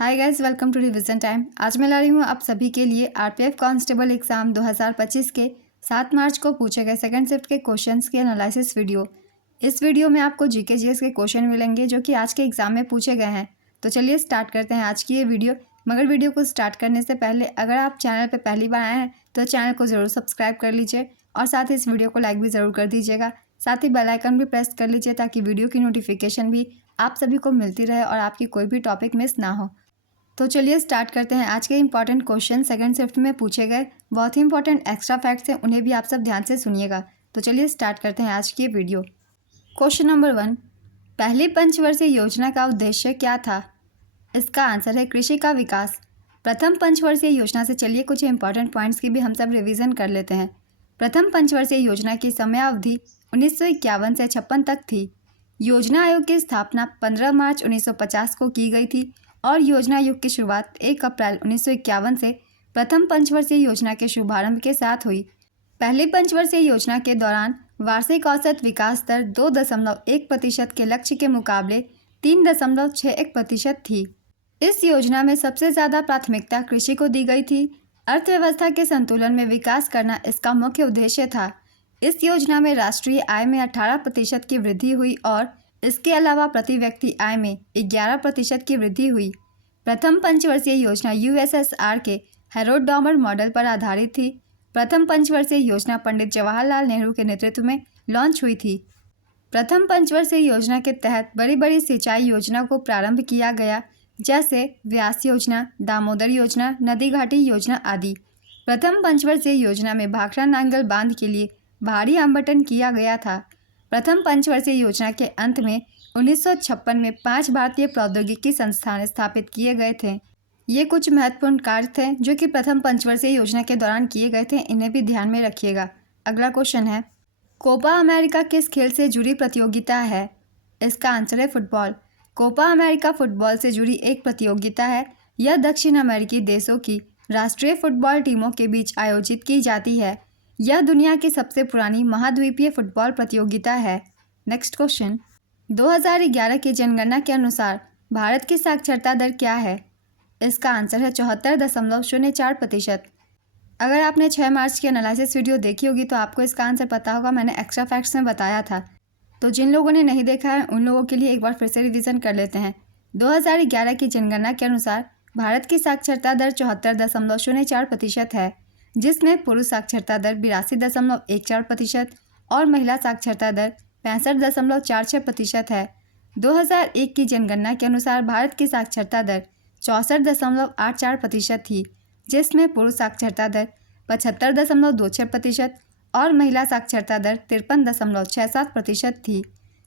Hi guys, welcome to revision time. आज मैं ला रही हूँ आप सभी के लिए आरपीएफ कांस्टेबल एग्जाम 2025 के 7 मार्च को पूछे गए सेकंड शिफ्ट के क्वेश्चंस के एनालिसिस वीडियो। इस वीडियो में आपको जीके जीएस के क्वेश्चन मिलेंगे जो कि आज के एग्जाम में पूछे गए हैं। तो चलिए स्टार्ट करते हैं आज की ये वीडियो। मगर वीडियो को स्टार्ट करने से पहले अगर आप चैनल पर पहली बार आए हैं तो चैनल को ज़रूर सब्सक्राइब कर लीजिए और साथ ही इस वीडियो को लाइक भी ज़रूर कर दीजिएगा। साथ ही बेल आइकन भी प्रेस कर लीजिए ताकि वीडियो की नोटिफिकेशन भी आप सभी को मिलती रहे और आपकी कोई भी टॉपिक मिस ना हो। तो चलिए स्टार्ट करते हैं। आज के इंपॉर्टेंट क्वेश्चन सेकंड शिफ्ट में पूछे गए बहुत ही इंपॉर्टेंट एक्स्ट्रा फैक्ट्स हैं, उन्हें भी आप सब ध्यान से सुनिएगा। तो चलिए स्टार्ट करते हैं आज की वीडियो। क्वेश्चन नंबर 1, पहली पंचवर्षीय योजना का उद्देश्य क्या था? इसका आंसर है कृषि का विकास। प्रथम पंचवर्षीय योजना से चलिए कुछ इंपॉर्टेंट पॉइंट्स की भी हम सब रिविजन कर लेते हैं। प्रथम पंचवर्षीय योजना की समयावधि 1951 से 56 तक थी। योजना आयोग की स्थापना 15 मार्च 1950 को की गई थी और योजना आयोग की शुरुआत 1 अप्रैल 1951 से प्रथम पंचवर्षीय योजना के शुभारंभ के साथ हुई। पहली पंचवर्षीय योजना के दौरान वार्षिक औसत विकास दर 2.1% के लक्ष्य के मुकाबले 3.61% थी। इस योजना में सबसे ज़्यादा प्राथमिकता कृषि को दी गई थी। अर्थव्यवस्था के संतुलन में विकास करना इसका मुख्य उद्देश्य था। इस योजना में राष्ट्रीय आय में 18% की वृद्धि हुई और इसके अलावा प्रति व्यक्ति आय में 11% की वृद्धि हुई। प्रथम पंचवर्षीय योजना यूएसएसआर के हैरोल्ड डॉमर मॉडल पर आधारित थी। प्रथम पंचवर्षीय योजना पंडित जवाहरलाल नेहरू के नेतृत्व में लॉन्च हुई थी। प्रथम पंचवर्षीय योजना के तहत बड़ी बड़ी सिंचाई योजना को प्रारंभ किया गया, जैसे व्यास योजना, दामोदर योजना, नदी घाटी योजना आदि। प्रथम पंचवर्षीय योजना में भाखड़ा नांगल बांध के लिए भारी आवंटन किया गया था। प्रथम पंचवर्षीय योजना के अंत में 1956 में 5 भारतीय प्रौद्योगिकी संस्थान स्थापित किए गए थे। ये कुछ महत्वपूर्ण कार्य थे जो कि प्रथम पंचवर्षीय योजना के दौरान किए गए थे, इन्हें भी ध्यान में रखिएगा। अगला क्वेश्चन है, कोपा अमेरिका किस खेल से जुड़ी प्रतियोगिता है? इसका आंसर है फुटबॉल। कोपा अमेरिका फुटबॉल से जुड़ी एक प्रतियोगिता है। यह दक्षिण अमेरिकी देशों की राष्ट्रीय फुटबॉल टीमों के बीच आयोजित की जाती है। यह दुनिया की सबसे पुरानी महाद्वीपीय फुटबॉल प्रतियोगिता है। नेक्स्ट क्वेश्चन, 2011 की जनगणना के अनुसार भारत की साक्षरता दर क्या है? इसका आंसर है 74.04%। अगर आपने 6 मार्च की एनालिसिस वीडियो देखी होगी तो आपको इसका आंसर पता होगा, मैंने एक्स्ट्रा फैक्ट्स में बताया था। तो जिन लोगों ने नहीं देखा है उन लोगों के लिए एक बार फिर से रिवीजन कर लेते हैं। 2011 की जनगणना के अनुसार भारत की साक्षरता दर 74.04% है, जिसमें पुरुष साक्षरता दर 82.14% और महिला साक्षरता दर 65.46% है। 2001 की जनगणना के अनुसार भारत की साक्षरता दर 64.84% थी, जिसमें पुरुष साक्षरता दर 75.26% और महिला साक्षरता दर 53.67% थी।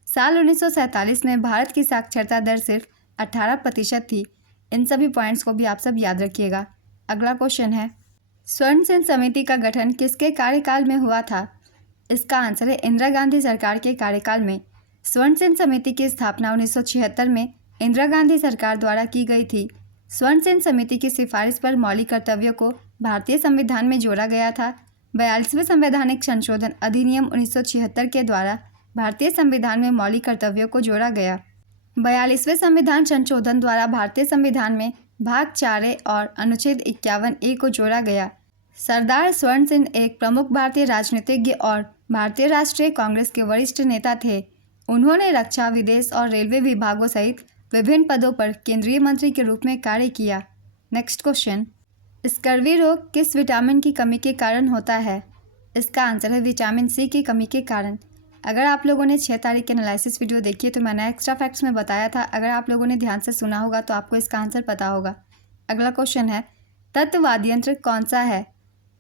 साल 1947 में भारत की साक्षरता दर सिर्फ 18% थी। इन सभी पॉइंट्स को भी आप सब याद रखिएगा। अगला क्वेश्चन है, स्वर्ण सिंह समिति का गठन किसके कार्यकाल में हुआ था? इसका आंसर है इंदिरा गांधी सरकार के कार्यकाल में। स्वर्ण सिंह समिति की स्थापना 1976 में इंदिरा गांधी सरकार द्वारा की गई थी। स्वर्ण सिंह समिति की सिफारिश पर मौलिक कर्तव्यों को भारतीय संविधान में जोड़ा गया था। 42वें संवैधानिक संशोधन अधिनियम 1976 के द्वारा भारतीय संविधान में मौलिक कर्तव्यों को जोड़ा गया। 42वें संविधान संशोधन द्वारा भारतीय संविधान में भाग 4A और अनुच्छेद 51A को जोड़ा गया। सरदार स्वर्ण सिंह एक प्रमुख भारतीय राजनीतिज्ञ और भारतीय राष्ट्रीय कांग्रेस के वरिष्ठ नेता थे। उन्होंने रक्षा, विदेश और रेलवे विभागों सहित विभिन्न पदों पर केंद्रीय मंत्री के रूप में कार्य किया। नेक्स्ट क्वेश्चन, स्कर्वी रोग किस विटामिन की कमी के कारण होता है? इसका आंसर है विटामिन सी की कमी के कारण। अगर आप लोगों ने 6 तारीख के एनालिसिस वीडियो देखी है तो मैंने एक्स्ट्रा फैक्ट्स में बताया था। अगर आप लोगों ने ध्यान से सुना होगा तो आपको इसका आंसर पता होगा। अगला क्वेश्चन है, तत्व वाद्य यंत्र कौन सा है?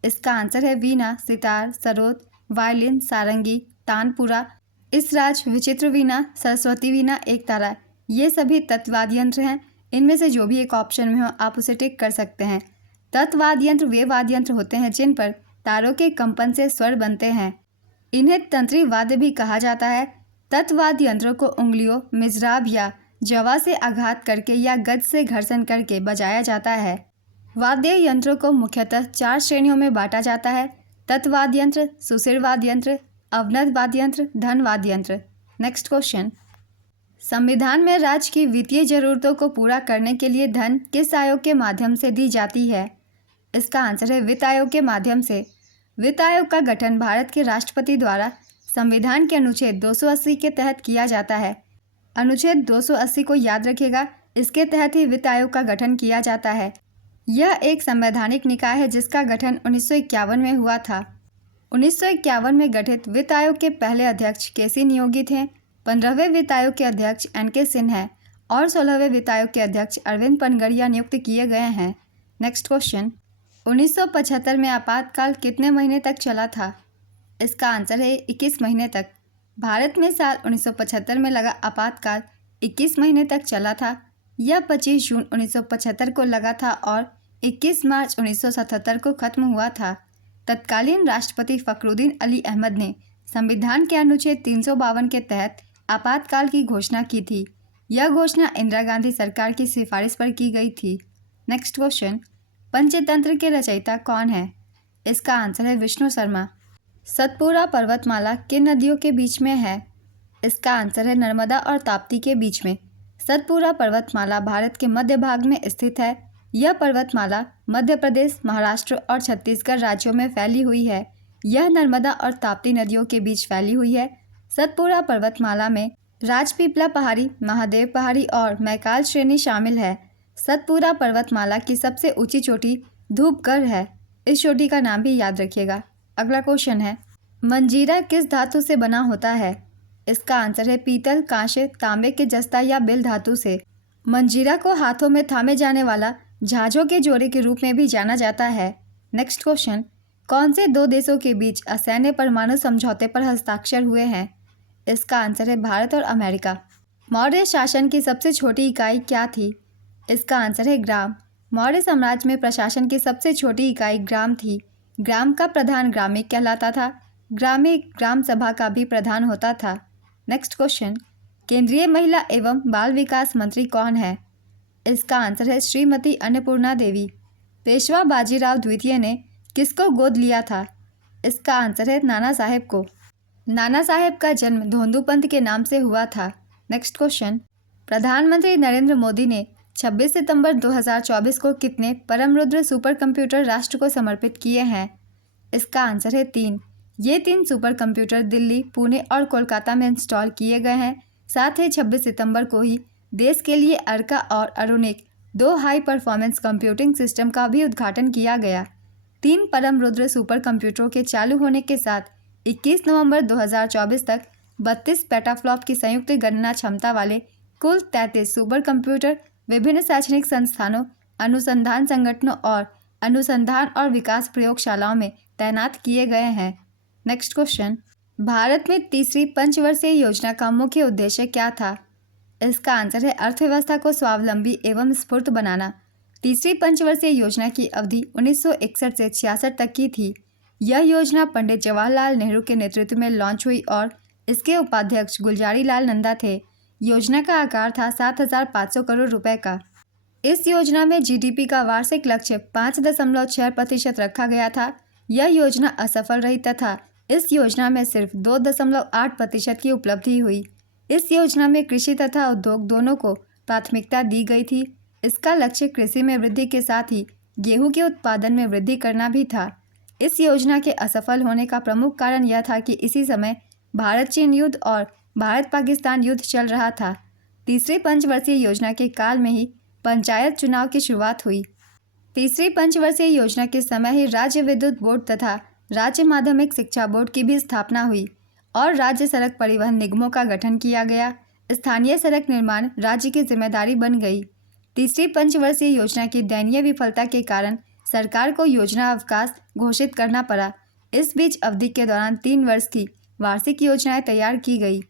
इसका आंसर है वीणा, सितार, सरोद, वायलिन, सारंगी, तानपुरा, इसराज, विचित्र वीणा, सरस्वती वीणा, एक तारा। ये सभी तत्ववाद्य यंत्र हैं। इनमें से जो भी एक ऑप्शन में हो आप उसे टिक कर सकते हैं। तत्ववाद्य यंत्र वे वाद्य यंत्र होते हैं जिन पर तारों के कंपन से स्वर बनते हैं। इन्हें तंत्री वाद्य भी कहा जाता है। तत्ववाद्य यंत्रों को उंगलियों, मिजराब या जवा से आघात करके या गज से घर्षण करके बजाया जाता है। वाद्य यंत्रों को मुख्यतः 4 श्रेणियों में बांटा जाता है: तत्ववाद्य यंत्र, सुषिर वाद्य यंत्र, अवनद वाद्य यंत्र, धन वाद्य यंत्र। नेक्स्ट क्वेश्चन, संविधान में राज्य की वित्तीय जरूरतों को पूरा करने के लिए धन किस आयोग के माध्यम से दी जाती है? इसका आंसर है वित्त आयोग के माध्यम से। वित्त आयोग का गठन भारत के राष्ट्रपति द्वारा संविधान के अनुच्छेद 280 के तहत किया जाता है। अनुच्छेद 280 को याद रखिएगा, इसके तहत ही वित्त आयोग का गठन किया जाता है। यह एक संवैधानिक निकाय है जिसका गठन 1951 में हुआ था। 1951 में गठित वित्त आयोग के पहले अध्यक्ष केसी नियोगी थे। 15वें वित्त आयोग के अध्यक्ष एन.के. सिंह हैं और 16वें वित्त आयोग के अध्यक्ष अरविंद पनगड़िया नियुक्त किए गए हैं। नेक्स्ट क्वेश्चन, 1975 में आपातकाल कितने महीने तक चला था? इसका आंसर है 21 महीने तक। भारत में साल 1975 में लगा आपातकाल 21 महीने तक चला था। यह 25 जून 1975 को लगा था और 21 मार्च 1977 को खत्म हुआ था। तत्कालीन राष्ट्रपति फखरुद्दीन अली अहमद ने संविधान के अनुच्छेद 352 के तहत आपातकाल की घोषणा की थी। यह घोषणा इंदिरा गांधी सरकार की सिफारिश पर की गई थी। नेक्स्ट क्वेश्चन, पंचतंत्र के रचयिता कौन है? इसका आंसर है विष्णु शर्मा। सतपुड़ा पर्वतमाला किन नदियों के बीच में है? इसका आंसर है नर्मदा और ताप्ती के बीच में। सतपुड़ा पर्वतमाला भारत के मध्य भाग में स्थित है। यह पर्वतमाला मध्य प्रदेश, महाराष्ट्र और छत्तीसगढ़ राज्यों में फैली हुई है। यह नर्मदा और ताप्ती नदियों के बीच फैली हुई है। सतपुड़ा पर्वतमाला में राजपीपला पहाड़ी, महादेव पहाड़ी और मैकाल श्रेणी शामिल है। सतपुड़ा पर्वतमाला की सबसे ऊंची चोटी धूपगढ़ है। इस चोटी का नाम भी याद रखिएगा। अगला क्वेश्चन है, मंजीरा किस धातु से बना होता है? इसका आंसर है पीतल, कांस्य, तांबे के जस्ता या बिल धातु से। मंजीरा को हाथों में थामे जाने वाला जहाजों के जोड़े के रूप में भी जाना जाता है। नेक्स्ट क्वेश्चन, कौन से दो देशों के बीच असैन्य परमाणु समझौते पर हस्ताक्षर हुए हैं? इसका आंसर है भारत और अमेरिका। मौर्य शासन की सबसे छोटी इकाई क्या थी? इसका आंसर है ग्राम। मौर्य साम्राज्य में प्रशासन की सबसे छोटी इकाई ग्राम थी। ग्राम का प्रधान ग्रामिक कहलाता था। ग्रामिक ग्राम सभा का भी प्रधान होता था। नेक्स्ट क्वेश्चन, केंद्रीय महिला एवं बाल विकास मंत्री कौन है? इसका आंसर है श्रीमती अन्नपूर्णा देवी। पेशवा बाजीराव द्वितीय ने किसको गोद लिया था? इसका आंसर है नाना साहेब को। नाना साहेब का जन्म धोंदूपंत के नाम से हुआ था। नेक्स्ट क्वेश्चन, प्रधानमंत्री नरेंद्र मोदी ने 26 सितंबर 2024 को कितने परमरुद्र सुपर कंप्यूटर राष्ट्र को समर्पित किए हैं? इसका आंसर है 3। ये 3 सुपर कंप्यूटर दिल्ली, पुणे और कोलकाता में इंस्टॉल किए गए हैं। साथ ही 26 सितंबर को ही देश के लिए अर्का और अरुणिक 2 हाई परफॉर्मेंस कंप्यूटिंग सिस्टम का भी उद्घाटन किया गया। 3 परमरुद्र सुपर कंप्यूटरों के चालू होने के साथ 21 नवंबर 2024 तक 32 पेटाफ्लॉप की संयुक्त गणना क्षमता वाले कुल 33 सुपर कंप्यूटर विभिन्न शैक्षणिक संस्थानों, अनुसंधान संगठनों और अनुसंधान और विकास प्रयोगशालाओं में तैनात किए गए हैं। नेक्स्ट क्वेश्चन, भारत में तीसरी पंचवर्षीय योजना का मुख्य उद्देश्य क्या था? इसका आंसर है अर्थव्यवस्था को स्वावलंबी एवं स्फूर्त बनाना। तीसरी पंचवर्षीय योजना की अवधि 1961 से 66 तक की थी। यह योजना पंडित जवाहरलाल नेहरू के नेतृत्व में लॉन्च हुई और इसके उपाध्यक्ष गुलजारी लाल नंदा थे। योजना का आकार था 7,500 करोड़ रुपए का। इस योजना में जीडीपी का वार्षिक लक्ष्य 5.6% रखा गया था। यह योजना असफल रही तथा इस योजना में सिर्फ 2.8% की उपलब्धि हुई। इस योजना में कृषि तथा उद्योग दोनों को प्राथमिकता दी गई थी। इसका लक्ष्य कृषि में वृद्धि के साथ ही गेहूं के उत्पादन में वृद्धि करना भी था। इस योजना के असफल होने का प्रमुख कारण यह था कि इसी समय भारत चीन युद्ध और भारत पाकिस्तान युद्ध चल रहा था। तीसरी पंचवर्षीय योजना के काल में ही पंचायत चुनाव की शुरुआत हुई। तीसरी पंचवर्षीय योजना के समय ही राज्य विद्युत बोर्ड तथा राज्य माध्यमिक शिक्षा बोर्ड की भी स्थापना हुई और राज्य सड़क परिवहन निगमों का गठन किया गया। स्थानीय सड़क निर्माण राज्य की जिम्मेदारी बन गई। तीसरी पंचवर्षीय योजना की दयनीय विफलता के कारण सरकार को योजना अवकाश घोषित करना पड़ा। इस बीच अवधि के दौरान 3 वर्ष की वार्षिक योजनाएं तैयार की गई।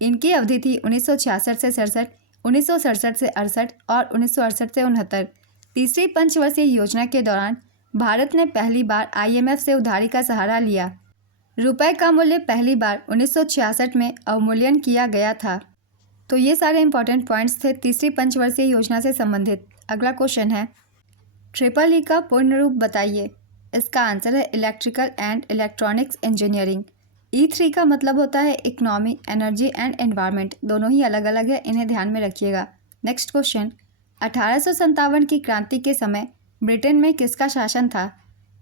इनकी अवधि थी 1966 से 67, 1967 से 68 और 1968 से 69। तीसरी पंचवर्षीय योजना के दौरान भारत ने पहली बार IMF से उधारी का सहारा लिया। रुपए का मूल्य पहली बार 1966 में अवमूल्यन किया गया था। तो ये सारे इंपॉर्टेंट पॉइंट्स थे तीसरी पंचवर्षीय योजना से संबंधित। अगला क्वेश्चन है, EEE का पूर्ण रूप बताइए। इसका आंसर है electrical and electronics engineering. E3 का मतलब होता है इकोनॉमी, एनर्जी एंड एनवायरनमेंट। दोनों ही अलग अलग है, इन्हें ध्यान में रखिएगा। नेक्स्ट क्वेश्चन, 1857 की क्रांति के समय ब्रिटेन में किसका शासन था?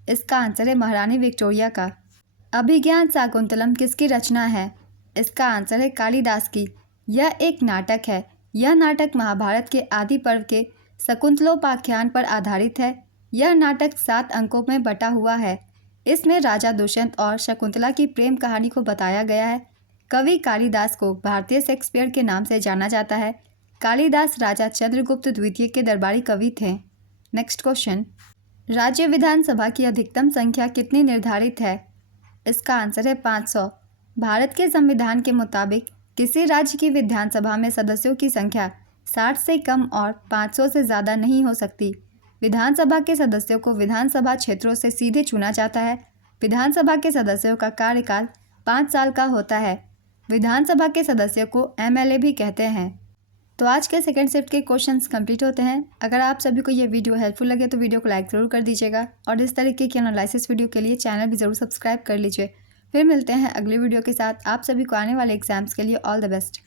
इसका आंसर है महारानी विक्टोरिया का। अभिज्ञान शाकुंतलम किसकी रचना है? इसका आंसर है कालिदास की। यह एक नाटक है। यह नाटक महाभारत के आदि पर्व के शकुंतलोपाख्यान पर आधारित है। यह नाटक 7 अंकों में बटा हुआ है। इसमें राजा दुष्यंत और शकुंतला की प्रेम कहानी को बताया गया है। कवि कालिदास को भारतीय शेक्सपियर के नाम से जाना जाता है। कालिदास राजा चंद्रगुप्त द्वितीय के दरबारी कवि थे। नेक्स्ट क्वेश्चन, राज्य विधानसभा की अधिकतम संख्या कितनी निर्धारित है? इसका आंसर है 500। भारत के संविधान के मुताबिक किसी राज्य की विधानसभा में सदस्यों की संख्या 60 से कम और 500 से ज़्यादा नहीं हो सकती। विधानसभा के सदस्यों को विधानसभा क्षेत्रों से सीधे चुना जाता है। विधानसभा के सदस्यों का कार्यकाल 5 साल का होता है। विधानसभा के सदस्यों को MLA भी कहते हैं। तो आज के सेकंड शिफ्ट के क्वेश्चंस कंप्लीट होते हैं। अगर आप सभी को ये वीडियो हेल्पफुल लगे तो वीडियो को लाइक ज़रूर कर दीजिएगा और इस तरीके की एनालिसिस वीडियो के लिए चैनल भी ज़रूर सब्सक्राइब कर लीजिए। फिर मिलते हैं अगली वीडियो के साथ। आप सभी को आने वाले एग्जाम्स के लिए ऑल द बेस्ट।